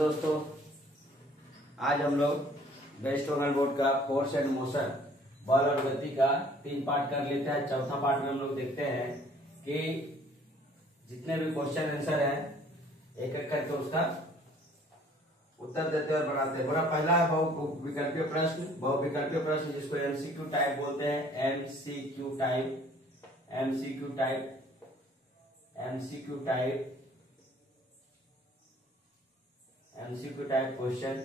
दोस्तों, आज हम लोग बेस्ट ऑर्गन बोर्ड का फोर्स एंड मोशन बल और गति का 3 पार्ट कर लेते हैं। चौथा पार्ट में हम लोग देखते हैं कि जितने भी क्वेश्चन आंसर है एक एक करके उसका उत्तर देते और बनाते हैं। पूरा पहला है बहुविकल्पीय प्रश्न। बहुविकल्पीय प्रश्न जिसको एमसीक्यू टाइप बोलते हैं। एमसीक्यू टाइप क्वेश्चन,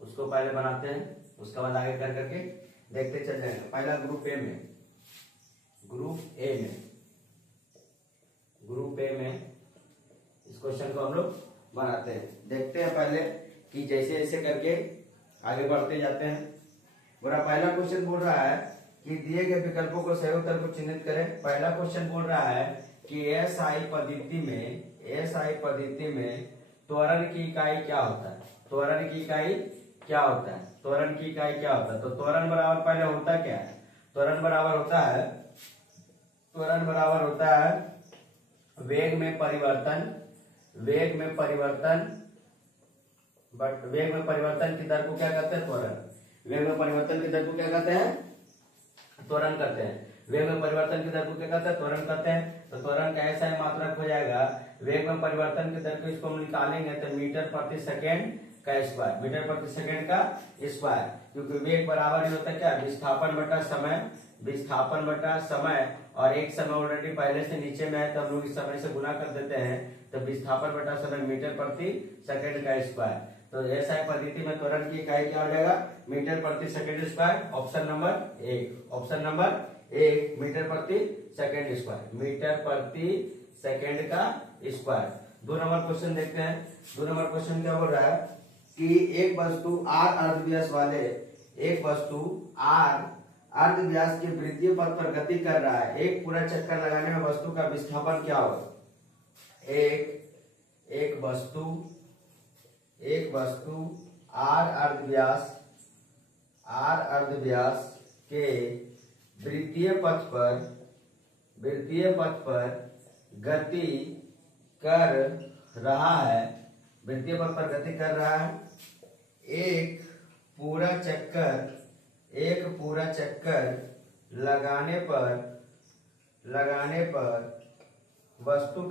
उसको पहले बनाते हैं, उसके बाद आगे कर करके देखते चल जाएंगे। पहला ग्रुप ए में इस क्वेश्चन को हम लोग बनाते हैं। देखते हैं पहले कि जैसे ऐसे करके आगे बढ़ते जाते हैं। पूरा पहला क्वेश्चन बोल रहा है कि दिए गए विकल्पों को सही उत्तर को चिन्हित करें। पहला क्वेश्चन बोल रहा है कि एसआई पद्धति में त्वरण की इकाई क्या होता है। त्वरण की इकाई क्या होता है। तो त्वरण बराबर पहले होता क्या है। त्वरण बराबर होता है वेग में परिवर्तन की दर को क्या कहते हैं, त्वरण। वेग में परिवर्तन की दर को क्या कहते हैं, त्वरण कहते हैं। वेग में परिवर्तन की दर को क्या कहते हैं, त्वरण कहते हैं। तो त्वरण का ऐसा मात्रक हो जाएगा, वेग में परिवर्तन की दर को इसको हम निकालेंगे तो मीटर प्रति सेकेंड का स्क्वायर, क्योंकि वेग बराबर ही होता है क्या, विस्थापन बटा समय और एक समय ऑलरेडी पहले से नीचे में है तो हम लोग इस समय से गुना कर देते हैं, तो विस्थापन बटा समय मीटर प्रति सेकेंड का स्क्वायर। तो ऐसा पद्धति में त्वरण की इकाई क्या हो जाएगा, मीटर प्रति सेकेंड स्क्वायर। ऑप्शन नंबर एक मीटर प्रति सेकेंड का स्क्वायर। 2 नंबर क्वेश्चन देखते हैं। 2 नंबर क्वेश्चन क्या बोल रहा है कि एक वस्तु r अर्धव्यास के वृत्तीय पथ पर गति कर रहा है। एक पूरा चक्कर लगाने में वस्तु का विस्थापन क्या होगा। एक वस्तु r अर्धव्यास के वृत्तीय पथ पर गति कर रहा है। एक पूरा चक्कर लगाने पर वस्तु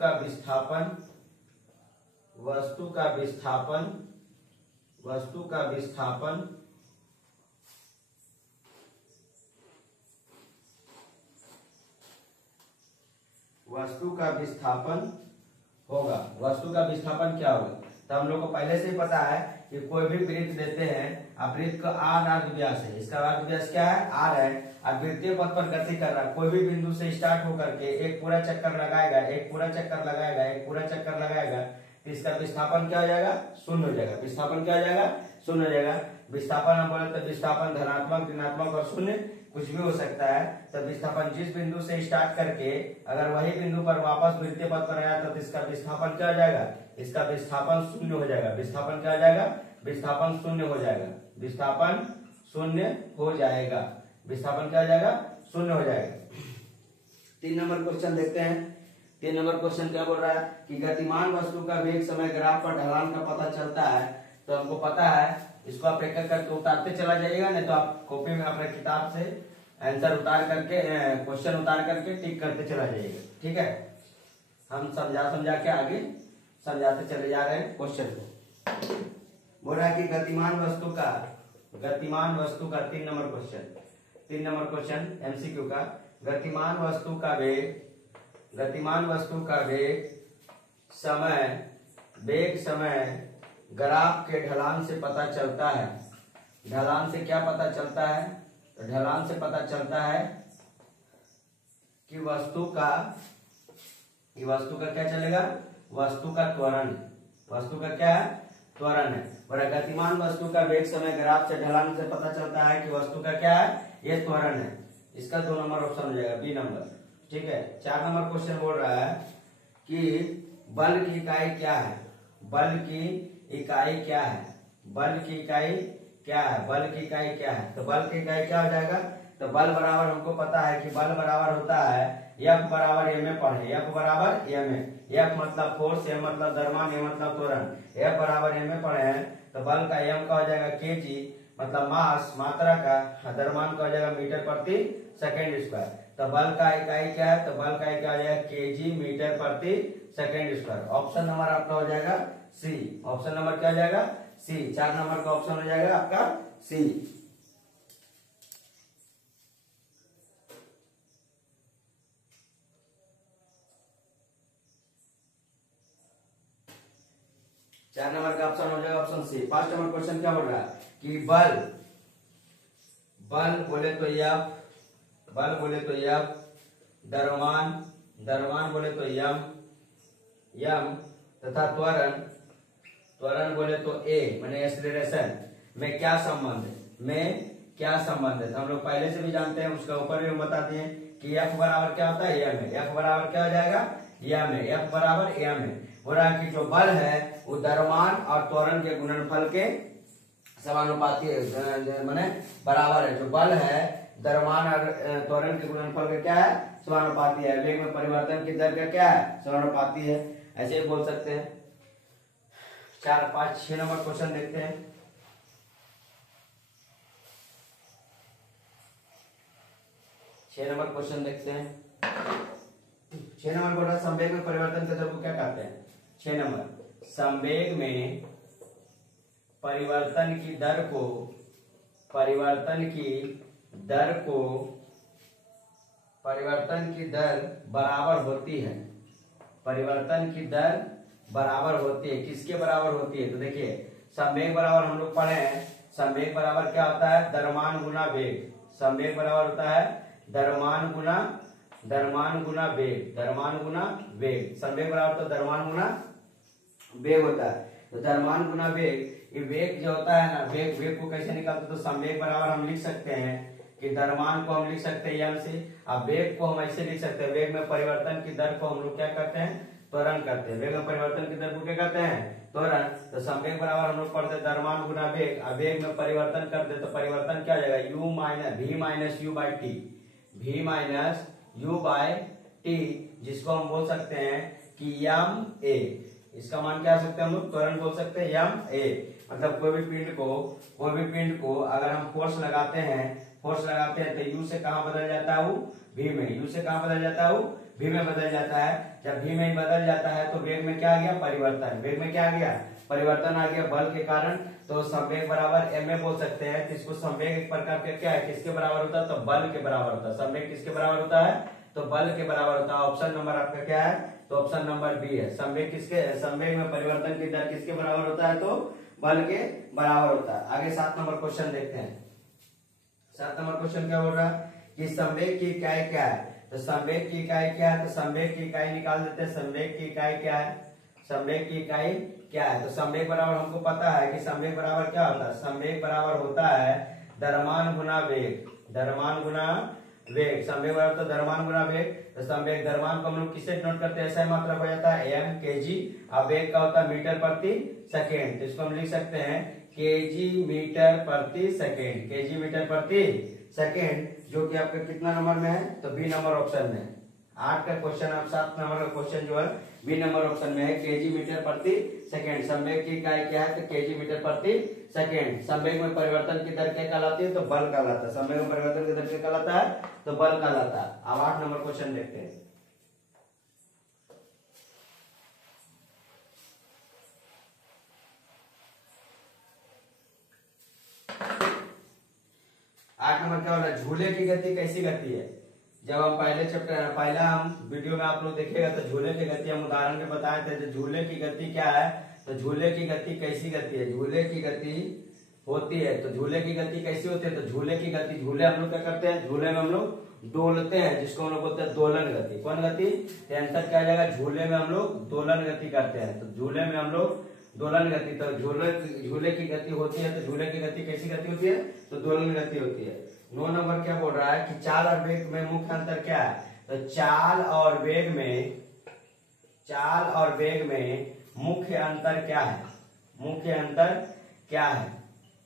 का विस्थापन होगा। वस्तु का विस्थापन क्या होगा। तो हम लोग को पहले से ही पता है कि कोई भी वृत्त देते हैं, अब वृत्त का r अर्धव्यास है, इसका अर्धव्यास क्या है, r है। अब वृत्तीय पथ पर गति कर रहा है, कोई भी बिंदु से स्टार्ट होकर के एक पूरा चक्कर लगाएगा, तो इसका विस्थापन क्या हो जाएगा, शून्य हो जाएगा। विस्थापन हम बोले तो विस्थापन धनात्मक, ऋणात्मक और शून्य कुछ भी हो सकता है। तो विस्थापन जिस बिंदु से स्टार्ट करके अगर वही बिंदु पर वापस वृत्तीय पथ पर आया तो इसका विस्थापन क्या हो जाएगा, इसका विस्थापन शून्य हो जाएगा। विस्थापन क्या हो जाएगा, विस्थापन शून्य हो जाएगा। 3 नंबर क्वेश्चन देखते हैं। 3 नंबर क्वेश्चन क्या बोल रहा है कि गतिमान वस्तु का वेग समय ग्राफ पर ढलान का पता चलता है। तो हमको पता है, इसको आप एक एक करके उतारते चला जाइएगा, नहीं तो आप कॉपी में अपने किताब से आंसर उतार करके क्वेश्चन उतार करके टिक करते चला जाइएगा। ठीक है, हम समझा के आगे समझाते चले जा रहे हैं क्वेश्चन को। बोल रहा है कि गतिमान वस्तु का 3 नंबर क्वेश्चन एमसीक्यू का, गतिमान वस्तु का वेग समय ग्राफ के ढलान से पता चलता है। ढलान से क्या पता चलता है, तो ढलान से पता चलता है कि वस्तु का क्या चलेगा, वस्तु का क्या है, त्वरण है। और गतिमान वस्तु का वेग समय ग्राफ से ढलान से पता चलता है कि वस्तु का क्या है, ये त्वरण है। इसका 2 नंबर ऑप्शन हो जाएगा, बी नंबर। ठीक है, 4 नंबर क्वेश्चन बोल रहा है कि बल की इकाई क्या है। तो बल की इकाई क्या हो जाएगा, तो बल बराबर हमको पता है कि बल बराबर होता है F बराबर m में पढ़े, F बराबर m में, F मतलब फोर्स, m मतलब द्रव्यमान, m मतलब त्वरण, F बराबर m में पढ़े हैं तो बल का m का हो जाएगा kg मतलब मास, मात्रा का, द्रव्यमान का हो जाएगा मीटर प्रति सेकेंड स्क्वायर। तो बल का इकाई क्या है, तो बल का इकाई हो जाएगा kg मीटर प्रति सेकेंड स्क्वायर। ऑप्शन नंबर आपका हो जाएगा सी। ऑप्शन नंबर क्या हो जाएगा, सी। 4 नंबर का ऑप्शन हो जाएगा आपका सी। चार नंबर का ऑप्शन हो जाएगा ऑप्शन सी। 5 नंबर क्वेश्चन क्या बोल रहा है कि बल, बल बोले तो F, बल बोले तो F, द्रव्यमान, द्रव्यमान बोले तो m तथा त्वरण, त्वरण बोले तो a माने एक्सीलरेशन में क्या संबंध है, में क्या संबंध है। तो हम लोग पहले से भी जानते हैं, उसका ऊपर भी हम बता दिए कि F बराबर क्या होता है, m है। F बराबर क्या हो जाएगा, m है। F बराबर m है। हो रहा है कि जो बल है वो द्रव्यमान और त्वरण के गुणनफल के समानुपाती माने बराबर है। जो बल है द्रव्यमान और त्वरण के गुणनफल का क्या है, समानुपाती है। वेग में परिवर्तन की दर का क्या है, समानुपाती है। ऐसे ही बोल सकते हैं। 4, 5, 6 नंबर क्वेश्चन देखते हैं। छह नंबर क्वेश्चन देखते हैं। 6 नंबर बोल रहा है संवेग में परिवर्तन के दर को क्या कहते हैं। 6 नंबर, संवेग में परिवर्तन की दर को, परिवर्तन की दर को, परिवर्तन की दर बराबर होती है, परिवर्तन की दर बराबर होती है। किसके बराबर होती है, तो देखिए संवेग बराबर हम लोग पढ़े हैं, संवेग बराबर क्या होता है, द्रव्यमान गुना वेग। संवेग बराबर होता है द्रव्यमान गुना, द्रव्यमान गुना वेग, द्रव्यमान गुना वेग। संवेग बराबर तो द्रव्यमान गुना वेग होता है। तो द्रव्यमान गुना वेग, ये वेग जो होता है ना, वेग, वेग को कैसे निकालते, तो संवेग बराबर हम लिख सकते हैं कि द्रव्यमान को हम लिख सकते हैं m से, अब वेग को हम ऐसे लिख सकते हैं, वेग में परिवर्तन की दर को हम लोग क्या करते हैं, त्वरण करते हैं। वेग में परिवर्तन की दर को क्या कहते हैं, त्वरण। तो संवेग बराबर हम लोग पढ़ते हैं द्रव्यमान गुना वेग, अब वेग में परिवर्तन करते हैं तो परिवर्तन क्या हो जाएगा, u minus v minus u by T, v minus u by T, जिसको हम बोल सकते हैं कि m a। इसका मान क्या हो सकते हैं हम लोग, त्वरण बोल सकते हैं m a। मतलब कोई भी पिंड को, कोई भी पिंड को अगर हम फोर्स लगाते हैं, फोर्स लगाते हैं तो u से कहाँ बदल जाता है, वो v में। u से कहाँ बदल जाता है, वो v में बदल जाता है। जब v में बदल जाता है तो वेग में क्या आ गया, परिवर्तन। वेग में क्या आ गया, परिवर्तन आ गया बल के कारण। तो संवेग बराबर m में बोल सकते हैं। तो इसको संवेग एक प्रकार का क्या है, किसके बराबर होता है, तो बल के बराबर होता है। संवेग किसके बराबर होता है, तो बल के बराबर होता है। ऑप्शन नंबर आपका क्या है, तो ऑप्शन नंबर बी है। संवेग किसके, संवेग में परिवर्तन की दर किसके बराबर होता है, तो बल के बराबर होता है। आगे 7 नंबर क्वेश्चन देखते हैं। 7 नंबर क्वेश्चन क्या बोल रहा है कि संवेग की इकाई क्या है, तो संवेग की इकाई क्या है, तो संवेग की इकाई निकाल देते हैं। संवेग की इकाई क्या है, संवेग की इकाई क्या है, तो संवेग बराबर हमको पता है कि संवेग बराबर क्या होता है, संवेग बराबर होता है द्रव्यमान गुना वेग, द्रव्यमान गुना वेग। संवेग बराबर तो द्रव्यमान गुना वेग। तो संवेग, द्रव्यमान को हम लोग किससे नोट करते हैं, ऐसा मात्रा हो जाता है m kg, अब वेग का होता है मीटर प्रति सेकेंड। तो इसको हम लिख सकते हैं kg मीटर प्रति सेकेंड, kg मीटर प्रति सेकेंड, जो कि आपका कितना नंबर में है, तो बी नंबर ऑप्शन में। 8 का क्वेश्चन, अब 7 नंबर का क्वेश्चन जो है बी नंबर ऑप्शन में है, kg मीटर प्रति सेकेंड। संवेग की इकाई क्या है, तो kg मीटर प्रति सेकेंड। संवेग में परिवर्तन की दर क्या कहलाती है, तो बल कहलाता है। संवेग में परिवर्तन की दर क्या कहलाता है, तो बल कहलाता है। अब 8 नंबर क्वेश्चन देखते हैं। आठ नंबर क्या हो रहा है, झूले की गति कैसी गति है। जब हम पहले चैप्टर, पहला हम वीडियो में आप लोग देखिएगा तो झूले की गति हम उदाहरण में बताए थे। तो झूले की गति क्या है, तो झूले की गति कैसी गति है, झूले की गति होती है। तो झूले की गति कैसी होती है, तो झूले की गति, झूले हम लोग क्या करते हैं, झूले में हम लोग डोलते हैं, जिसको हम लोग बोलते हैं दोलन गति। कौन गति, आंसर क्या आ जाएगा, झूले में हम लोग दोलन गति करते हैं। तो झूले में हम लोग दोलन गति, तो झूले की गति होती है। तो झूले की गति कैसी गति होती है, तो दोलन गति होती है। 9 नंबर क्या बोल रहा है कि चाल और वेग में मुख्य अंतर क्या है, तो चाल और वेग में, चाल और वेग में मुख्य अंतर क्या है, मुख्य अंतर क्या है,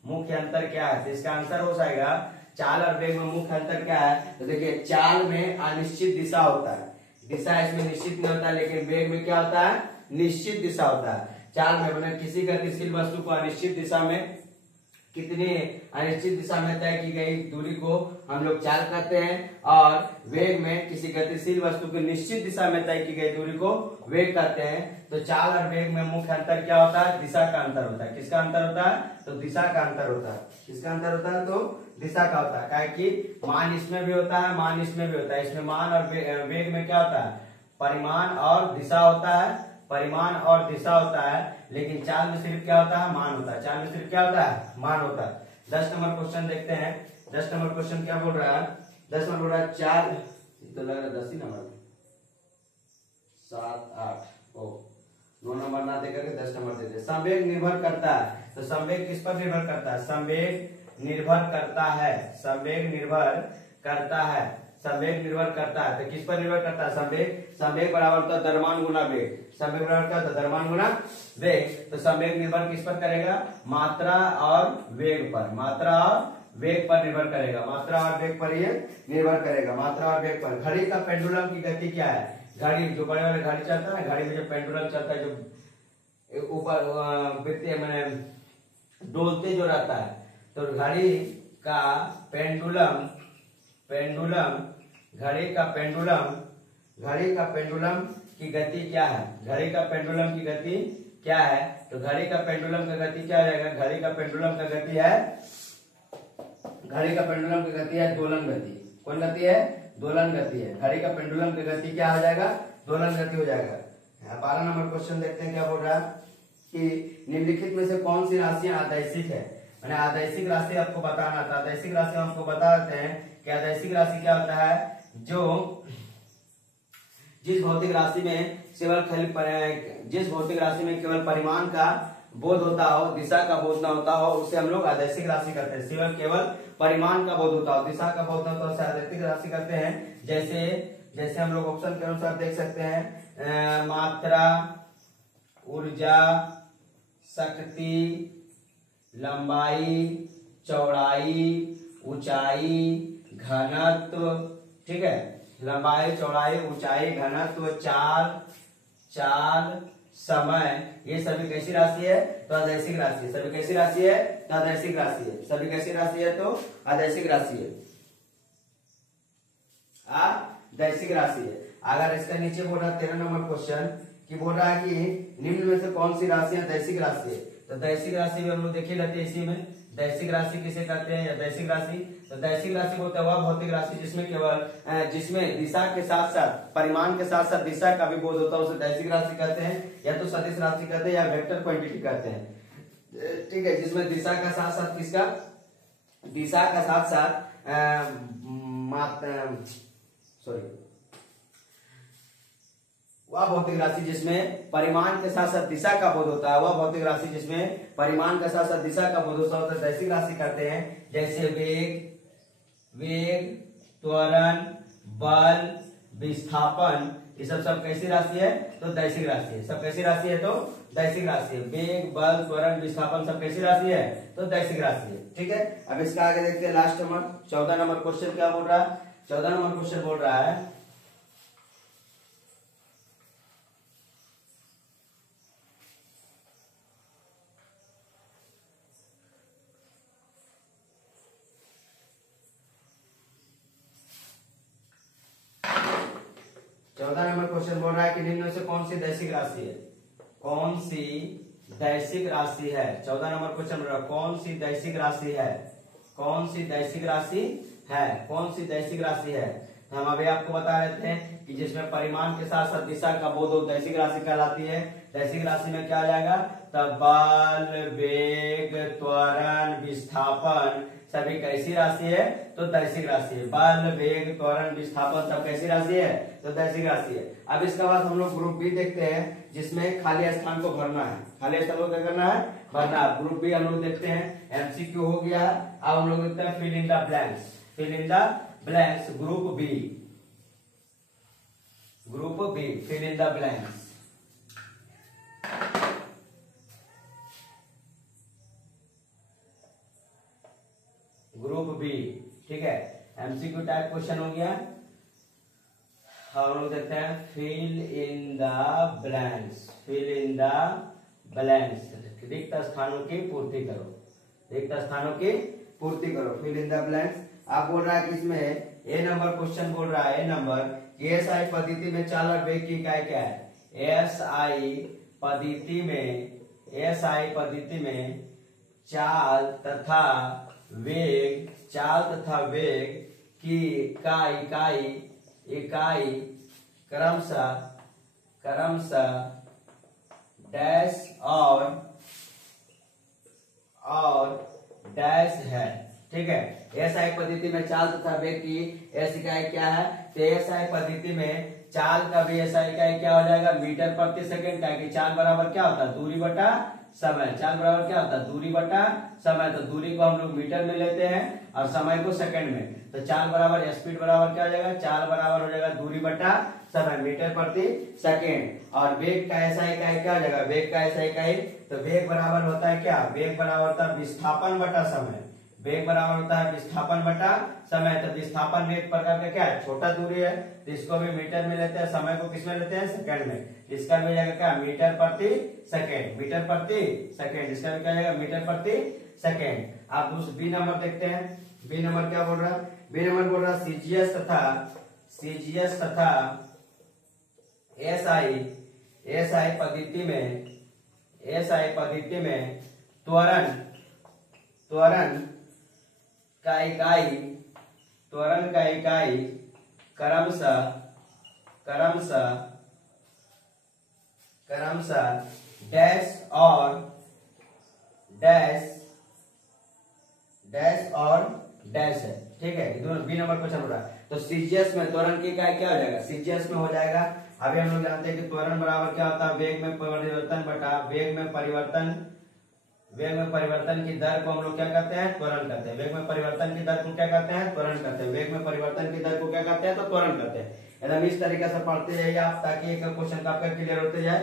मुख्य अंतर क्या है। तो इसका आंसर हो जाएगा चाल और वेग में मुख्य अंतर क्या है? तो देखिए, चाल में अनिश्चित दिशा होता है, दिशा इसमें निश्चित नहीं होता, लेकिन वेग में क्या होता है? निश्चित दिशा होता है। चाल में मैंने किसी गतिशील वस्तु को अनिश्चित दिशा में, कितनी अनिश्चित दिशा में तय की गई दूरी को हम लोग चाल कहते हैं, और वेग में किसी गतिशील वस्तु की निश्चित दिशा में तय की गई दूरी को वेग कहते हैं। तो चाल और वेग में मुख्य अंतर क्या होता है? दिशा का अंतर होता है। किसका अंतर होता है? तो दिशा का अंतर होता है। किसका अंतर होता है? तो दिशा का होता है। क्या कि मान इसमें भी होता है, मान इसमें भी होता है। इसमें मान और वेग में क्या होता है? परिमाण और दिशा होता है, परिमाण और दिशा होता है, लेकिन चाल में सिर्फ क्या होता है? मान होता है। चाल में सिर्फ क्या होता है? मान होता है। 10 नंबर क्वेश्चन देखते हैं। 10 नंबर क्वेश्चन क्या बोल रहा है? 10 नंबर बोल रहा है चाल, तो लग रहा है 10 ही नंबर, 7 8 ओ 9 नंबर ना देकर के 10 नंबर दे दे। संवेग निर्भर करता है, तो संवेग किस पर निर्भर करता है? संवेग निर्भर करता है, संवेग निर्भर करता है, संवेग निर्भर करता है। तो किस पर निर्भर करता है? संवेग, संवेग बराबर होता है द्रव्यमान गुना वेग, संवेग बराबर क्या होता है? द्रव्यमान गुना वेग। तो संवेग निर्भर किस पर करेगा? मात्रा और वेग पर, मात्रा और वेग पर निर्भर करेगा, मात्रा और वेग पर ये निर्भर करेगा, मात्रा और वेग पर। घड़ी का पेंडुलम की गति क्या है? घड़ी, जो बड़े वाले घड़ी चलता है, घड़ी में जो पेंडुलम चलता है, जो ऊपर वृत्तीय मैंने डोलते जो रहता है, तो घड़ी का पेंडुलम, पेंडुलम, घड़ी का पेंडुलम, घड़ी का पेंडुलम की गति क्या है? घड़ी का पेंडुलम की गति क्या है? तो घड़ी का पेंडुलम का गति क्या रहेगा? घड़ी का पेंडुलम का गति है, घड़ी का पेंडुलम की गति है दोलन गति। कौन गति है? दोलन गति है। घड़ी का पेंडुलम की गति क्या हो जाएगा? दोलन गति हो जाएगा। 12 नंबर क्वेश्चन देखते हैं क्या बोल रहा है कि निम्नलिखित में से कौन सी राशियां आदैशिक है? मैंने आदैशिक राशि आपको बताना था। आदैशिक राशि हमको बता देते हैं कि आदैशिक राशि क्या होता है? जो जिस भौतिक राशि में जिस भौतिक राशि में केवल परिमाण का बोध होता हो, दिशा का बोध न होता हो, उसे हम लोग आदैशिक राशि कहते हैं। केवल परिमाण का बोध होता हो, दिशा का बोध न होता हो, उसे आदैशिक राशि कहते हैं। जैसे हम लोग ऑप्शन के अनुसार देख सकते हैं, मात्रा, ऊर्जा, शक्ति, लंबाई, चौड़ाई, ऊंचाई, घनत्व, ठीक है, लंबाई, चौड़ाई, ऊंचाई, घनत्व, चाल, समय, ये सभी कैसी राशि है? तो आदैशिक राशि है। सभी कैसी राशि है? तो आदैशिक राशि है। सभी कैसी राशि है? तो आदैशिक राशि है, आदैशिक राशि है। अगर इसका नीचे बोल रहा है 13 नंबर क्वेश्चन कि बोल रहा है कि निम्न में से कौन सी राशियां दैशिक राशि है? तो दैशिक राशि भी हम लोग देखे रहते हैं इसी में। दैशिक राशि किसे कहते हैं? या दैशिक राशि, तो दैशिक राशि बोलते हैं वह भौतिक राशि जिसमें दिशा के साथ साथ, परिमाण के साथ साथ दिशा का भी बोध होता है, उसे दैशिक राशि कहते हैं, या तो सदिश राशि कहते हैं, या वेक्टर क्वांटिटी कहते हैं। ठीक है, जिसमें दिशा का साथ साथ किसका? दिशा का साथ साथ वह भौतिक राशि जिसमें परिमाण के साथ साथ दिशा का बोध होता है, वह भौतिक राशि जिसमें परिमाण के साथ साथ दिशा का बोध होता है, दैशिक राशि करते हैं। जैसे वेग, त्वरण, बल, विस्थापन, ये सब कैसी राशि है? तो दैशिक राशि है। सब कैसी राशि है? तो दैशिक राशि है। वेग, बल, त्वरण, विस्थापन सब कैसी राशि है? तो दैशिक राशि है। ठीक है, अब इसका आगे देखते हैं। लास्ट नंबर 14 नंबर क्वेश्चन क्या बोल रहा है? 14 नंबर क्वेश्चन बोल रहा है, कि निम्न में से कौन सी दैशिक राशि है? कौन सी दैशिक राशि है? 14 नंबर क्वेश्चन बोल रहा है कौन सी दैशिक राशि है? कौन सी दैशिक राशि है? कौन सी दैशिक राशि है? हम अभी आपको बता रहे थे कि जिसमें परिमाण के साथ साथ दिशा का बोध हो, दैशिक राशि कहलाती है। दैशिक राशि में क्या आ जाएगा? तब बल, वेग, त्वरण, विस्थापन सभी कैसी राशि है? तो दैशिक राशि है। बल, वेग, त्वरण, विस्थापन सब कैसी राशि है? तो दैशिक राशि है। अब इसके बाद हम लोग ग्रुप बी देखते हैं, जिसमें खाली स्थान को भरना है। खाली स्थान को क्या करना है? भरना। ग्रुप बी हम लोग देखते हैं, एमसीक्यू हो गया। अब हम लोग देखते हैं fill in the blanks. Fill in the blanks, group B, group B, fill in the blanks. Group B, MCQ type question हो गया। हम लोग देखते हैं fill in the blanks. Fill in the blanks, रिक्त स्थानों की पूर्ति करो। रिक्त स्थानों की पूर्ति करो, फिल इन द ब्लैंक्स। आप बोल रहा है कि इसमें ए नंबर क्वेश्चन बोल रहा है, ए नंबर एसआई पद्धति में चाल और वेग की इकाई क्या है? एसआई पद्धति में, एसआई पद्धति में चाल तथा वेग, चाल तथा वेग की इकाई क्रमशः डैश और डैश है। ठीक है, एसआई पद्धति में चाल तथा वेग की एस इकाई क्या है? तो एसआई पद्धति में चाल का भी एसआई इकाई क्या हो जाएगा? मीटर प्रति सेकंड का, कि चाल बराबर क्या होता है? दूरी बटा समय। चाल बराबर क्या होता है? दूरी बटा समय। तो दूरी को हम लोग मीटर में लेते हैं और समय को सेकंड में। तो चाल बराबर स्पीड बराबर क्या हो जाएगा? चाल बराबर हो जाएगा दूरी बटा समय, मीटर प्रति सेकंड। और वेग का एसआई इकाई क्या हो जाएगा? वेग का एसआई इकाई, तो वेग बराबर होता है क्या? वेग बराबर होता है विस्थापन बटा समय। वेग बराबर होता है विस्थापन बटा समय। तो विस्थापन भी एक प्रकार का क्या है? छोटा दूरी है, तो इसको भी मीटर में लेते हैं, समय को किसमें लेते हैं? सेकंड में। इसका भी जाएगा क्या? मीटर प्रति सेकंड। मीटर प्रति सेकंड, इसका भी क्या जाएगा? मीटर प्रति सेकंड। आप बी नंबर देखते हैं। बी नंबर क्या बोल रहा है? बी नंबर बोल रहा है सीजीएस तथा एसआई पद्धति में त्वरण का इकाई क्रमशः डैश और डैश है। ठीक है, बी नंबर क्वेश्चन हो रहा है। तो सीजीएस में त्वरण की इकाई क्या हो जाएगा? सीजीएस में हो जाएगा, अभी हम लोग जानते हैं कि त्वरण बराबर क्या होता है? वेग में परिवर्तन बटा वेग में परिवर्तन की दर को हम लोग क्या कहते हैं? त्वरण कहते हैं। वेग में परिवर्तन की दर को क्या कहते हैं? त्वरण कहते हैं। वेग में परिवर्तन की दर को क्या कहते हैं? तो त्वरण कहते हैं। एकदम इस तरीके से पढ़ते जाइए आप, ताकि एक क्वेश्चन आपका क्लियर होते जाए।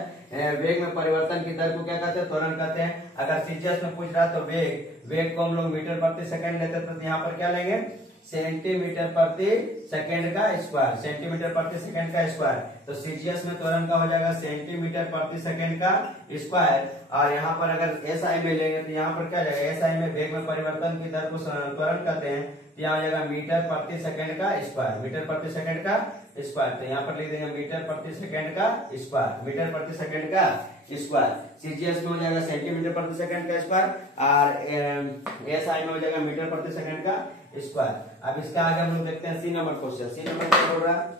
वेग में परिवर्तन की दर को क्या कहते हैं? त्वरण कहते हैं। अगर सीजीएस में पूछ रहा है तो वेग को हम लोग मीटर प्रति सेकंड लेते हैं, तो यहाँ पर क्या लेंगे? सेंटीमीटर प्रति सेकंड का स्क्वायर। सेंटीमीटर प्रति सेकंड का स्क्वायर। तो सीजीएस में त्वरण का हो जाएगा सेंटीमीटर प्रति सेकंड का स्क्वायर। और यहाँ पर अगर एसआई में लेंगे तो यहाँ पर क्या जाएगा? एसआई में वेग में परिवर्तन की दर को त्वरण कहते हैं, तो यहाँ हो जाएगा मीटर प्रति सेकंड का स्क्वायर। मीटर प्रति सेकंड का स्क्वायर, तो यहाँ पर लिख देंगे मीटर प्रति सेकंड का स्क्वायर। मीटर प्रति सेकंड का स्क्वायर। सीजीएस में हो जाएगा सेंटीमीटर प्रति सेकंड का स्क्वायर, और एसआई में हो जाएगा मीटर प्रति सेकंड का स्क्वायर। अब इसका आगे हम लोग देखते हैं C number question. C number क्या बोल रहा है?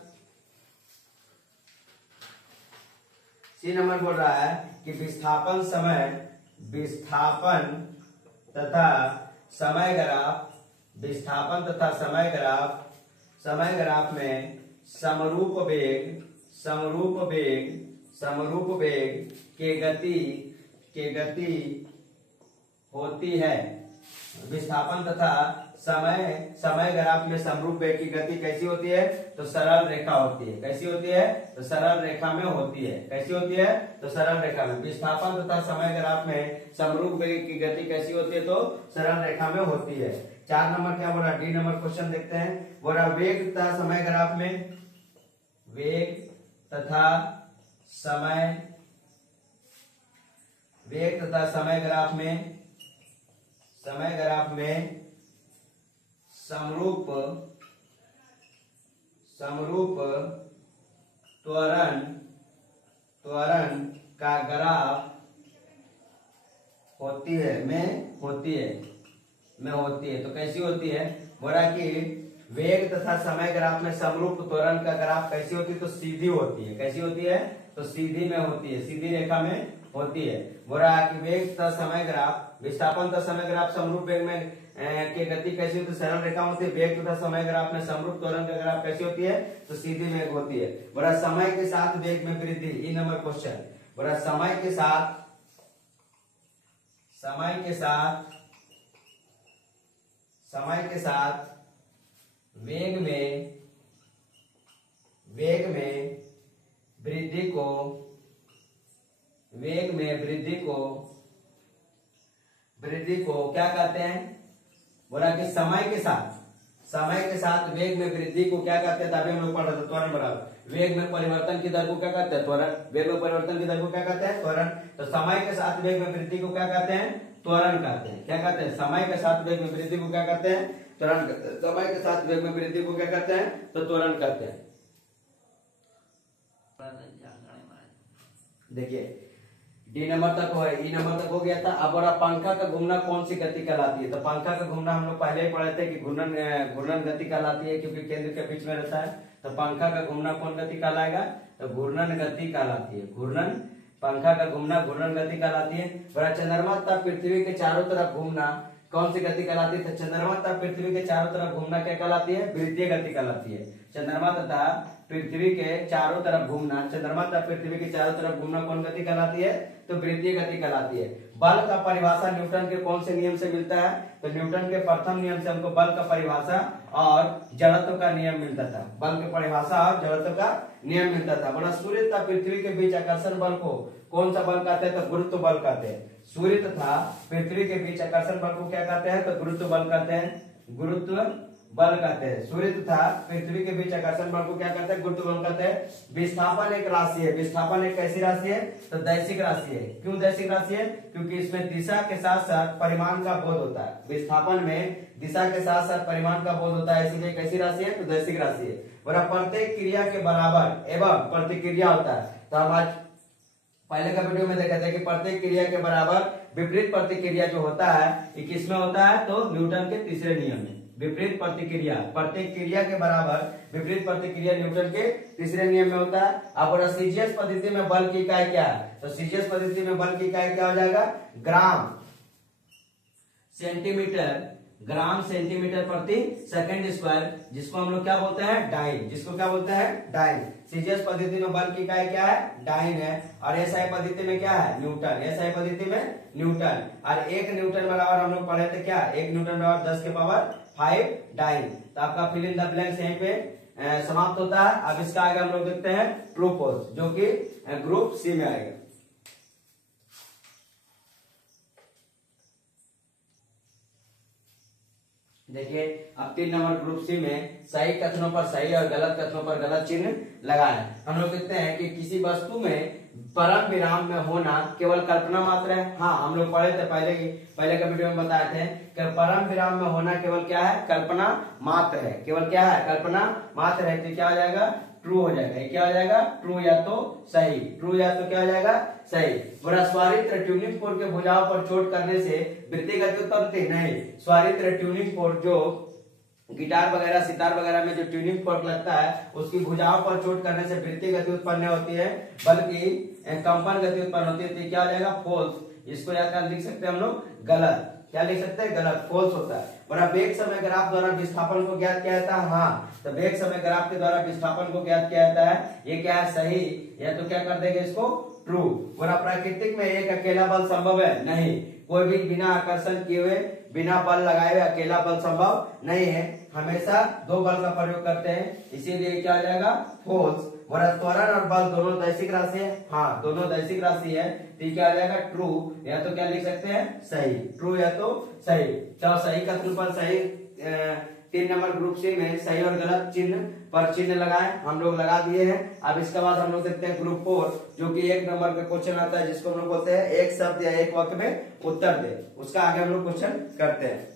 सी नंबर बोल रहा है कि विस्थापन तथा समय ग्राफ में समरूप वेग के गति होती है। विस्थापन तथा समय ग्राफ में समरूप वेग की गति कैसी होती है? तो सरल रेखा होती है। कैसी होती है? तो सरल रेखा में होती है। कैसी होती है? तो सरल रेखा में। विस्थापन तथा समय ग्राफ में समरूप वेग की गति कैसी होती है? तो सरल रेखा में होती है। 4 नंबर क्या बोल रहा है? डी नंबर क्वेश्चन देखते हैं। बोल रहा वेग तथा समय ग्राफ में, वेग तथा समय ग्राफ में समरूप त्वरण का ग्राफ होती है। तो कैसी होती है? बोला कि वेग तथा समय ग्राफ में समरूप त्वरण का ग्राफ कैसी होती है? तो सीधी होती है। कैसी होती है? तो सीधी में होती है, सीधी रेखा में होती है। बोला कि वेग तथा समय ग्राफ, विस्थापन तथा समय ग्राफ समरूप वेग में की गति कैसी होती है? सरल रेखा होती है। वेग तथा समय ग्राफ में समरूप त्वरण का ग्राफ कैसी होती है? तो सीधी में होती है। बोला समय के साथ वेग में वृद्धि। ई नंबर क्वेश्चन। बोला समय के साथ वेग में वृद्धि को क्या कहते हैं? बोला कि समय के समय के साथ वेग में वृद्धि को क्या कहते हैं, अभी हम लोग पढ़ रहे थे त्वरण बराबर वेग में परिवर्तन की दर को क्या कहते हैं, त्वरण। वेग में परिवर्तन की दर को क्या कहते हैं, त्वरण। तो समय के साथ वेग में वृद्धि को क्या कहते हैं, त्वरण कहते हैं। क्या कहते हैं, समय के साथ वेग में वृद्धि को क्या कहते हैं, त्वरण कहते हैं। समय के साथ वेग में वृद्धि को क्या कहते हैं, तो त्वरण कहते हैं। देखिए डी नंबर तक हो, ई नंबर तक हो गया था। अब बड़ा पंखा का घूमना कौन सी गति कहलाती है, तो पंखा का घूमना हम लोग पहले ही पढ़े थे कि घूर्णन गति कहलाती है, क्योंकि केंद्र के बीच में रहता है। तो पंखा का घूमना कौन गति कहलाएगा, तो घूर्णन गति कहलाती है। घूर्णन, पंखा का घूमना घूर्णन गति कहलाती है। बड़ा चंद्रमा तथा पृथ्वी के चारों तरफ घूमना कौन सी गति कहलाती है, तो चंद्रमा तथा पृथ्वी के चारों तरफ घूमना क्या कहलाती है, वृत्तीय गति कहलाती है। चंद्रमा तथा पृथ्वी के चारों तरफ घूमना, चंद्रमा तथा पृथ्वी के चारों तरफ घूमना कौन गति कहलाती है, तो वृत्तीय गति कहलाती है। बल का परिभाषा न्यूटन के कौन से नियम से मिलता है, तो न्यूटन के प्रथम नियम से हमको बल का परिभाषा और जड़त्व का नियम मिलता था। बल की परिभाषा और जड़त्व का नियम मिलता था। बोला सूर्य तथा पृथ्वी के बीच आकर्षण बल को कौन सा बल कहते हैं, तो गुरुत्व बल कहते हैं। सूर्य तथा पृथ्वी के बीच आकर्षण बल को क्या कहते हैं, तो गुरुत्व बल कहते हैं। गुरुत्व बल कहते हैं। सूर्य तथा पृथ्वी के बीच आकर्षण बल को क्या कहते हैं, गुरुत्व बल कहते हैं। विस्थापन एक राशि है। विस्थापन एक कैसी राशि है, तो दैशिक राशि है। क्यों दैशिक राशि है, क्योंकि इसमें दिशा के साथ साथ परिमाण का बोध होता है। विस्थापन में दिशा के साथ साथ परिमाण का बोध होता है, इसलिए कैसी राशि है, तो दैशिक राशि है। और प्रत्येक क्रिया के बराबर एवं प्रतिक्रिया होता है। तो हम आज पहले का वीडियो में देखा था कि प्रत्येक क्रिया के बराबर विपरीत प्रतिक्रिया जो होता है ये किसमें होता है, तो न्यूटन के तीसरे नियम में। विपरीत प्रतिक्रिया, प्रत्येक क्रिया के बराबर विपरीत प्रतिक्रिया न्यूटन के तीसरे नियम में होता है। अब सीजीएस पद्धति में बल की इकाई क्या है, तो सीजीएस पद्धति में बल की इकाई क्या हो जाएगा, ग्राम सेंटीमीटर, ग्राम सेंटीमीटर प्रति सेकंड स्क्वायर, जिसको हम लोग क्या बोलते हैं, डाइन। जिसको क्या बोलते हैं, डाइन। सीजीएस पद्धति में बल की इकाई क्या है, डाइन है। और एसआई पद्धति में क्या है, न्यूटन। एसआई पद्धति में न्यूटन। और 1 न्यूटन बराबर हम लोग पढ़े थे क्या, 1 न्यूटन बराबर 10 के पावर 5 डाइन। तो आपका फिल इन द ब्लैंक्स यहीं पे समाप्त होता है। अब इसका आगे हम लोग देखते हैं ट्रू फोर्स, जो कि ग्रुप सी में आएगा। देखिए अब 3 नंबर ग्रुप सी में सही कथनों पर सही और गलत कथनों पर गलत चिन्ह लगाएं। हम लोग देखते हैं कि किसी वस्तु में परम विराम में होना केवल कल्पना मात्र है। हाँ, हम लोग पढ़े थे पहले के वीडियो में बताए थे कि परम विराम में होना केवल क्या है, कल्पना मात्र है। केवल क्या है, कल्पना मात्र है। तो क्या हो जाएगा, ट्रू हो जाएगा। क्या हो जाएगा, ट्रू या तो सही। ट्रू या तो क्या हो जाएगा, सही। स्वरित्र ट्यूनिंग फोर्क के भुजाओं पर चोट करने से वृत्तीय गति उत्पन्न होती नहीं। स्वरित्र ट्यूनिंग फोर्क जो गिटार वगैरह सितार वगैरह में जो ट्यूनिंग फोर्क लगता है उसकी भुजाओं पर चोट करने से वृत्तीय गति उत्पन्न होती है, बल्कि कंपन गति उत्पन्न होती है। तो क्या हो जाएगा, फोल्स। इसको या लिख सकते हैं हम लोग गलत। क्या लिख सकते हैं, गलत, फोल्स होता है। और वेग समय ग्राफ द्वारा विस्थापन को ज्ञात किया जाता है। हाँ, तो वेग समय ग्राफ के द्वारा विस्थापन को ज्ञात किया जाता है। ये क्या है, सही। या तो क्या कर देंगे इसको, ट्रू। और प्राकृतिक में एक अकेला बल संभव है, नहीं। कोई भी बिना आकर्षण किए हुए, बिना बल लगाए हुए अकेला बल संभव नहीं है। हमेशा 2 बल का प्रयोग करते हैं, इसीलिए क्या हो जाएगा, फोल्स। और त्वरण और बल दोनों दैशिक राशि है। हाँ, दोनों दैशिक राशि है। तो क्या आ जाएगा, ट्रू। या तो क्या लिख सकते हैं, सही। ट्रू या तो सही। चलो सही कथन पर सही 3 नंबर ग्रुप सी में सही और गलत चिन्ह पर चिन्ह लगाए, हम लोग लगा दिए हैं। अब इसके बाद हम लोग देखते हैं ग्रुप 4, जो कि 1 नंबर का क्वेश्चन आता है, जिसको हम लोग बोलते हैं एक शब्द या एक वाक्य में उत्तर दे। उसका आगे हम लोग क्वेश्चन करते हैं।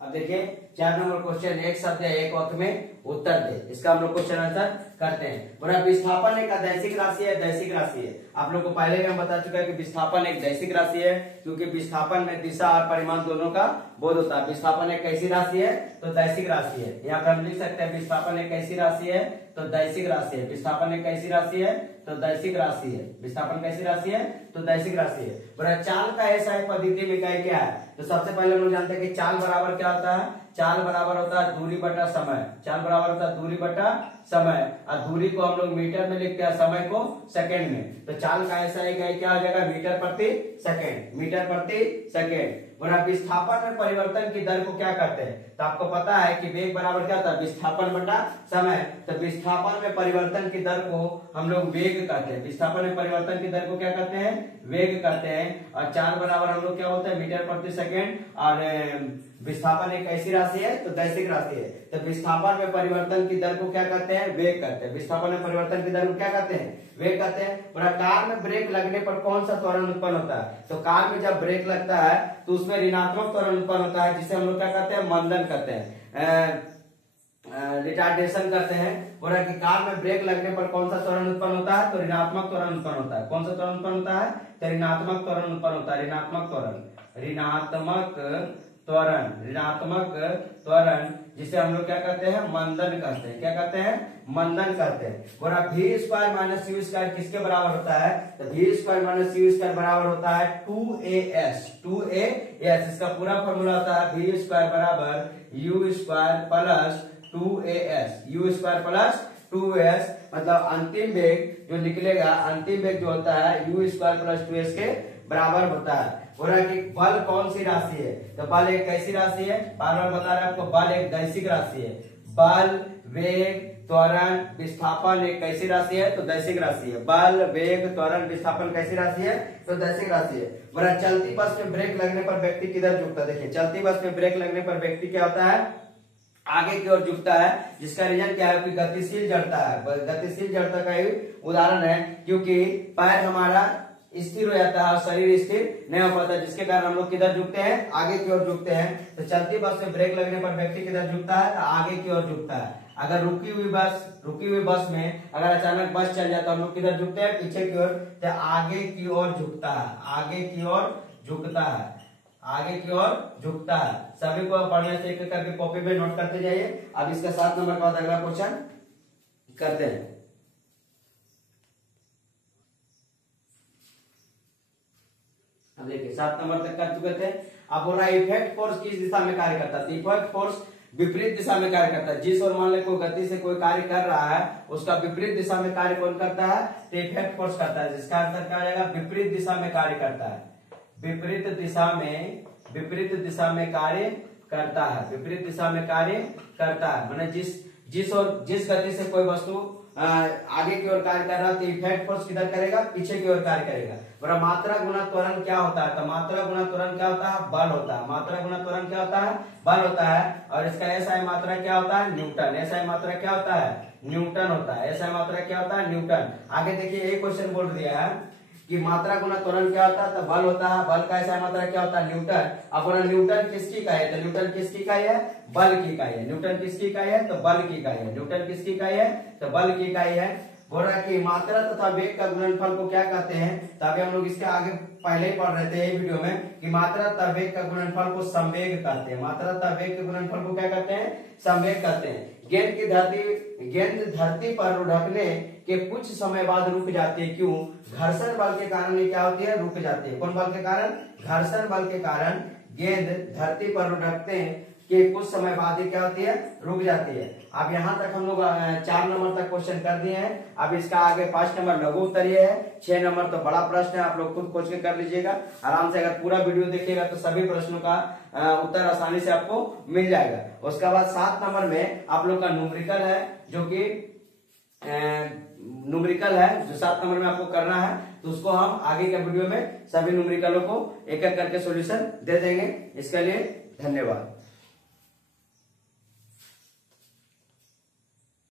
अब देखिए 4 नंबर क्वेश्चन, एक शब्द या एक वाक्य में उत्तर दे। इसका हम लोग क्वेश्चन आंसर करते हैं। और विस्थापन एक अदैशिक राशि है, दैशिक राशि है। आप लोग को पहले भी हम बता चुका है कि विस्थापन एक दैशिक राशि है, क्योंकि विस्थापन में दिशा और परिमाण दोनों का बोध होता है। विस्थापन एक कैसी राशि है, तो दैशिक राशि है। यहाँ पर हम लिख सकते हैं विस्थापन एक कैसी राशि है, तो दैशिक राशि है। विस्थापन एक कैसी राशि है, तो दैशिक राशि है। विस्थापन कैसी राशि है, तो दैशिक राशि है। चाल का एसआई पद्धति में क्या है, तो सबसे पहले हम लोग जानते हैं कि चाल बराबर क्या होता है, चाल बराबर होता है दूरी बटा समय, चाल बराबर होता है दूरी बटा समय, और दूरी को हम लोग मीटर में लिखते हैं, समय को सेकंड में। तो चाल का ऐसा है क्या हो जाएगा, मीटर प्रति सेकंड, मीटर प्रति सेकंड। और आप विस्थापन में परिवर्तन की दर को क्या करते हैं, तो आपको पता है कि वेग बराबर क्या होता है, विस्थापन बटा समय। तो विस्थापन में परिवर्तन की दर को हम लोग वेग कहते हैं, विस्थापन में परिवर्तन की दर को क्या कहते हैं, वेग कहते हैं। और चाल बराबर हम लोग क्या होता है, मीटर प्रति सेकंड, और विस्थापन एक ऐसी राशि है तो दैसिक राशि है। तो विस्थापन में परिवर्तन की दर को क्या कहते हैं, वेग कहते हैं। विस्थापन में परिवर्तन की दर को क्या कहते हैं, वेग कहते हैं। और कार में ब्रेक लगने पर कौन सा त्वरण उत्पन्न होता है, तो कार में जब ब्रेक लगता है तो उसमें ऋणात्मक त्वरण उत्पन्न होता है, जिसे हम लोग क्या कहते हैं, मंदन कहते हैं, रिटार्डेशन करते हैं। बोला कि कार में ब्रेक लगने पर कौन सा त्वरण उत्पन्न होता है, तो ऋणात्मक त्वरण उत्पन्न होता है। कौन सा त्वरण उत्पन्न होता है, तो ऋणात्मक त्वरण उत्पन्न होता है, ऋणात्मक त्वरण, ऋणात्मक त्वरण, ऋणात्मक त्वरण, जिसे हम लोग क्या कहते हैं, मंदन कहते हैं। क्या कहते हैं, मंदन कहते हैं। बोला v square minus you square किसके बराबर होता है, तो v square minus you square बराबर होता है 2as, 2as। इसका पूरा फॉर्मूला होता है v स्क्वायर बराबर you square plus 2as, you square plus 2s, मतलब अंतिम वेग जो निकलेगा, अंतिम वेग जो होता है u स्क्वायर प्लस 2s के बराबर होता है। हो रहा है कि बल कौन सी राशि है, तो बल एक कैसी राशि है, बार बार बता रहे हैं आपको, बल एक दैसिक राशि है। बल, वेग, त्वरण, विस्थापन एक कैसी राशि है, तो दैसिक राशि है। बल, वेग, त्वरण, विस्थापन कैसी राशि है, तो दैसिक राशि है। बोला चलती बस में ब्रेक लगने पर व्यक्ति किधर झुकता है, देखिए चलती बस में ब्रेक लगने पर व्यक्ति क्या होता है, आगे की ओर झुकता है। जिसका रीजन क्या है कि गतिशील जड़ता है, गतिशील जड़ता का ही उदाहरण है, क्योंकि पैर हमारा स्थिर हो जाता है और शरीर स्थिर नहीं हो पाता, जिसके कारण हम लोग किधर झुकते हैं, आगे की ओर झुकते हैं। तो चलती बस में ब्रेक लगने पर व्यक्ति किधर झुकता है, तो आगे की ओर झुकता है। अगर रुकी हुई बस में अगर अचानक बस चल जाए तो हम लोग किधर झुकते हैं, पीछे की ओर, तो आगे की ओर झुकता है, आगे की ओर झुकता है, आगे की ओर झुकता है। सभी को बढ़िया से एक करके कॉपी पे नोट करते जाइए। अब इसका 7 नंबर का अगला क्वेश्चन करते हैं। अब देखिए 7 नंबर तक कर चुके थे। अब बोल रहा है इफेक्ट फोर्स किस दिशा में कार्य करता है, तो इफेक्ट फोर्स विपरीत दिशा में कार्य करता है। जिस ओर मान ले कोई गति से कोई कार्य कर रहा है, उसका विपरीत दिशा में कार्य कौन करता है, तो इफेक्ट फोर्स करता है। जिसका आंसर क्या हो जाएगा, विपरीत दिशा में कार्य करता है, विपरीत दिशा में, विपरीत दिशा में कार्य करता है, विपरीत दिशा में कार्य करता है। माने जिस गति से कोई वस्तु आगे की ओर कार्य कर रहा है, तो इफेक्ट फोर्स किधर करेगा, पीछे की ओर कार्य करेगा। बोला मात्रा गुना त्वरण क्या होता है, तो मात्रा गुना त्वरण क्या होता है, बल होता है। मात्रा गुना त्वरण क्या होता है, बल होता है। और इसका एसआई मात्रा क्या होता है, न्यूटन। एसआई मात्रा क्या होता है, न्यूटन होता है। एसआई मात्रा क्या होता है, न्यूटन। आगे देखिए एक क्वेश्चन बोल दिया है कि मात्रा गुना त्वरण क्या होता है, तो बल होता है। बल का एसआई मात्रा क्या होता है, न्यूटन। अपना न्यूटन किसकी इकाई है, तो न्यूटन किसकी इकाई है, बल की इकाई है। न्यूटन किसकी इकाई है, तो बल की इकाई है। न्यूटन किसकी इकाई है, तो बल की इकाई है। बोल रहा है कि मात्रा तथा वेग का गुणनफल को क्या कहते हैं, तभी हम लोग इसके आगे पहले ही पढ़ रहे थे ये वीडियो में कि मात्रा तथा वेग का गुणनफल को संवेग कहते हैं। मात्रा तथा वेग के गुणनफल को क्या कहते हैं, संवेग कहते हैं। गेंद धरती पर लुढ़कने के कुछ समय बाद रुक जाती है, क्यों, घर्षण बल के कारण ये क्या होती है, रुक जाती है। कौन बल के कारण, घर्षण बल के कारण गेंद धरती पर लुढ़कते हैं कि कुछ समय बाद ये क्या होती है, रुक जाती है। अब यहाँ तक हम लोग 4 नंबर तक क्वेश्चन कर दिए हैं। अब इसका आगे 5 नंबर लघु उत्तरीय है, 6 नंबर तो बड़ा प्रश्न है। आप लोग खुद खोज के कर लीजिएगा आराम से। अगर पूरा वीडियो देखिएगा तो सभी प्रश्नों का उत्तर आसानी से आपको मिल जाएगा। उसके बाद 7 नंबर में आप लोग का न्यूमेरिकल है, जो कि न्यूमेरिकल है, जो 7 नंबर में आपको करना है। तो उसको हम आगे के वीडियो में सभी न्यूमेरिकलों को एक एक करके सॉल्यूशन दे देंगे। इसके लिए धन्यवाद।